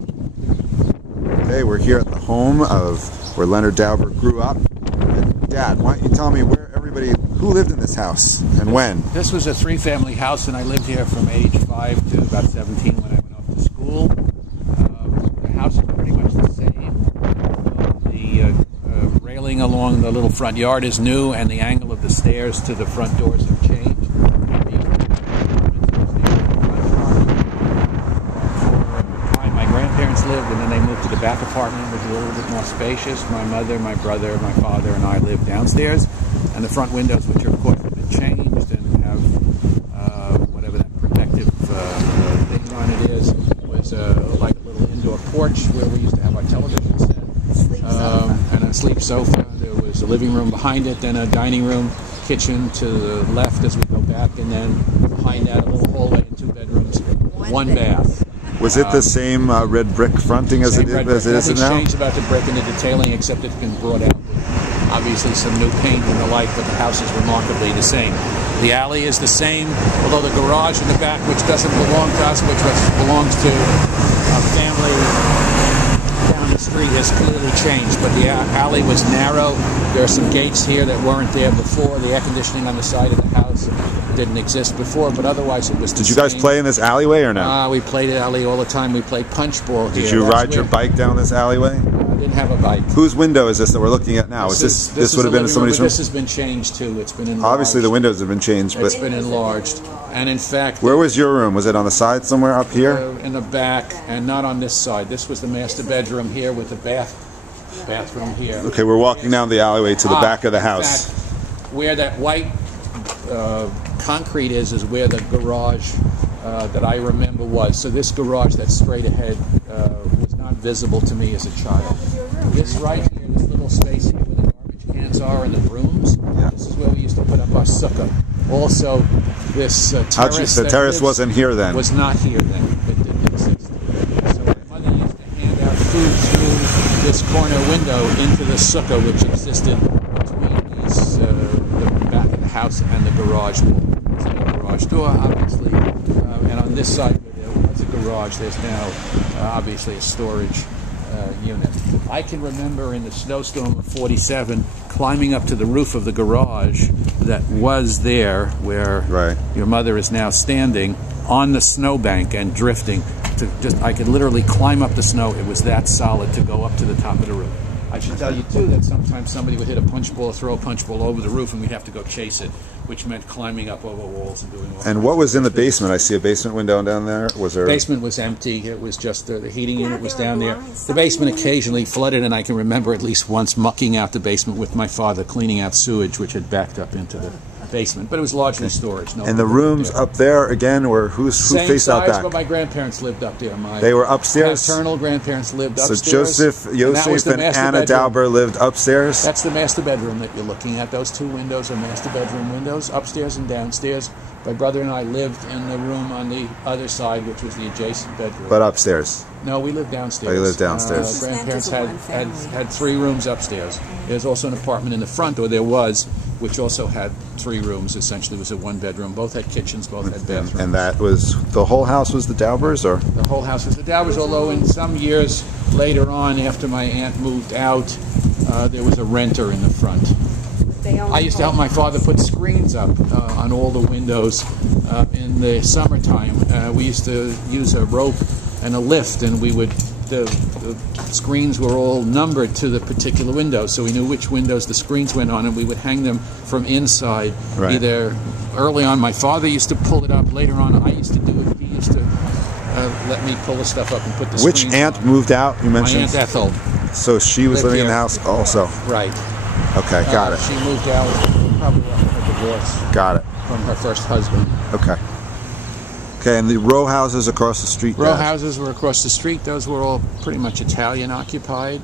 Okay, we're here at the home of where Leonard Dauber grew up. And Dad, why don't you tell me who lived in this house and when? This was a three-family house, and I lived here from age 5 to about 17 when I went off to school. The house is pretty much the same. The railing along the little front yard is new, and the angle of the stairs to the front doors have changed. My grandparents lived, and then they moved to the back apartment, which was a little bit more spacious. My mother, my brother, my father, and I lived downstairs. And the front windows, which of course have been changed and have whatever that protective thing on it is, was like a little indoor porch where we used to have our television set. And a sleep sofa. There was a living room behind it, then a dining room, kitchen to the left as we go back, and then behind that a little hallway and 2 bedrooms, one bath. Was it the same red brick fronting as it is now? Nothing's changed about the brick and the detailing, except it's been brought out. Obviously some new paint and the like, but the house is remarkably the same. The alley is the same, although the garage in the back, which doesn't belong to us, which belongs to a family down the street, has clearly changed. But the alley was narrow. There are some gates here that weren't there before. The air conditioning on the side of the house didn't exist before, but otherwise it was the same. Did you guys play in this alleyway or no? We played alley all the time. We played punch ball here. Did you ride your bike down this alleyway? I didn't have a bike. Whose window is this that we're looking at now? This would have been somebody's room? This has been changed too. It's been enlarged. Obviously the windows have been changed, but it's been enlarged. And in fact, where was your room? Was it on the side somewhere up here? In the back, and not on this side. This was the master bedroom here with the bathroom here. Okay, we're walking down the alleyway to the back of the house. In fact, where that white concrete is where the garage that I remember was. So this garage that's straight ahead was not visible to me as a child. This right here, this little space here where the garbage cans are and the brooms, this is where we used to put up our sukkah. Also, this terrace. The terrace wasn't here then? Was not here then. It didn't exist. So my mother used to hand out food through this corner window into the sukkah, which existed between these, the back of the house and the garage wall. So the garage door, obviously, and on this side where there was a garage, there's now obviously a storage unit. I can remember in the snowstorm of '47 climbing up to the roof of the garage that was there where your mother is now standing on the snowbank and drifting. I could literally climb up the snow. It was that solid to go up to the top of the roof. I should tell you too that sometimes somebody would hit a punch ball, throw a punch ball over the roof, and we'd have to go chase it, which meant climbing up over walls and doing all. And what was in the basement? I see a basement window down there. Was there? The basement was empty. It was just the heating unit was down there. The basement occasionally flooded, and I can remember at least once mucking out the basement with my father, cleaning out sewage which had backed up into the basement. But it was largely storage. No, and the rooms up there again were who faced out back? But my grandparents lived up there. They were upstairs. Paternal grandparents lived upstairs. So Joseph and Anna Dauber lived upstairs. That's the master bedroom that you're looking at. Those 2 windows are master bedroom windows, upstairs and downstairs. My brother and I lived in the room on the other side, which was the adjacent bedroom. But upstairs? No, we lived downstairs. Oh, you lived downstairs. Grandparents had 3 rooms upstairs. There's also an apartment in the front, or there was, which also had 3 rooms. Essentially, it was a 1-bedroom. Both had kitchens, both had bathrooms. And that was the whole house was the Daubers, or the whole house was the Daubers. Although in some years later on, after my aunt moved out, there was a renter in the front. I used to help my father put screens up on all the windows in the summertime. We used to use a rope and a lift, and we would the screens were all numbered to the particular window, so we knew which windows the screens went on, and we would hang them from inside. Either early on, my father used to pull it up. Later on, I used to do it. He used to let me pull the stuff up and put the screens Which aunt on. moved out? You mentioned my Aunt Ethel. So she was living in the house also. Right. Okay, got it. She moved out probably after her divorce. Got it. From her first husband. Okay. Okay, and the row houses across the street? Row houses were across the street. Those were all pretty much Italian occupied.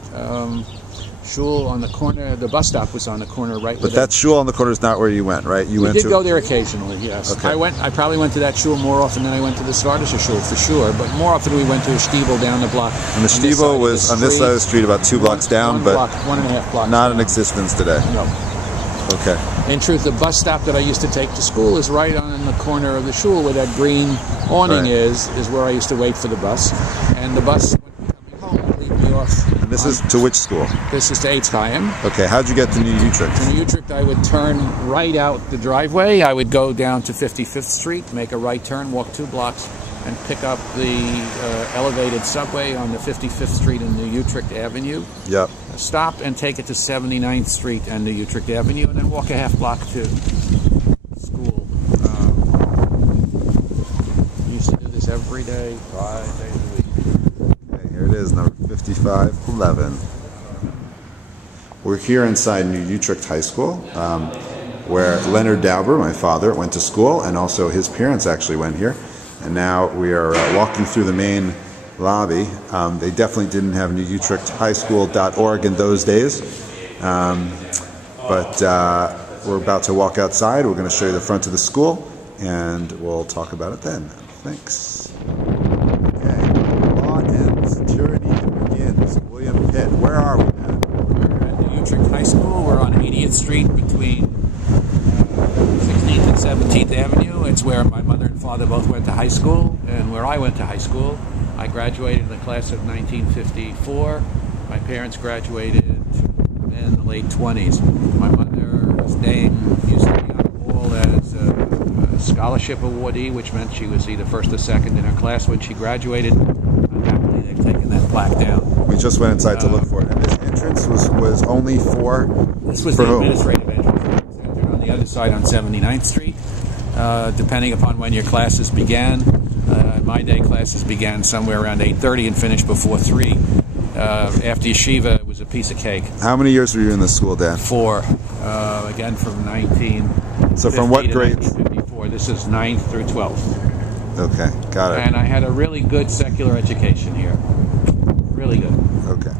Shul on the corner. The bus stop was on the corner, right? But that shul on the corner is not where you went, right? We did go there occasionally. Yes. Okay. I probably went to that shul more often than I went to the Svardischer shul for sure. But more often we went to a shtibel down the block. And the shtibel was on this side of the street, about 2 blocks down, but 1.5 blocks. Not down. in existence today. No. Okay. In truth, the bus stop that I used to take to school is right on the corner of the shul where that green awning is where I used to wait for the bus. And the bus, course. And this is to which school? This is to Eitz Chaim. Okay, how'd you get to New Utrecht? To New Utrecht, I would turn right out the driveway. I would go down to 55th Street, make a right turn, walk 2 blocks, and pick up the elevated subway on the 55th Street and New Utrecht Avenue. Yep. Stop and take it to 79th Street and New Utrecht Avenue, and then walk a half block to school. Used to do this every day, 5 days a week. Okay, here it is, number 5511. We're here inside New Utrecht High School, where Leonard Dauber, my father, went to school, and also his parents actually went here. And now we are walking through the main lobby. They definitely didn't have newutrechthighschool.org in those days. But we're about to walk outside. We're going to show you the front of the school, and we'll talk about it then. Thanks. Okay. Law and security begins. William Pitt. Where are we now? We're at New Utrecht High School. We're on 80th Street between 16th and 17th Avenue. It's where my mother and father both went to high school, and where I went to high school. I graduated in the class of 1954. My parents graduated in the late 20s. My mother was used to be on the wall as a scholarship awardee, which meant she was either first or second in her class when she graduated. Unhappily, they've taken that plaque down. We just went inside to look for it. And this entrance was only for This was for the whom? administrative entrance. On the other side on 79th Street, depending upon when your classes began. My day classes began somewhere around 8:30 and finished before 3. After yeshiva, it was a piece of cake. How many years were you in this school, Dan? 4. Again, from 1950 So from what to grades? 1954. This is 9th through 12th. Okay, got it. And I had a really good secular education here. Really good. Okay.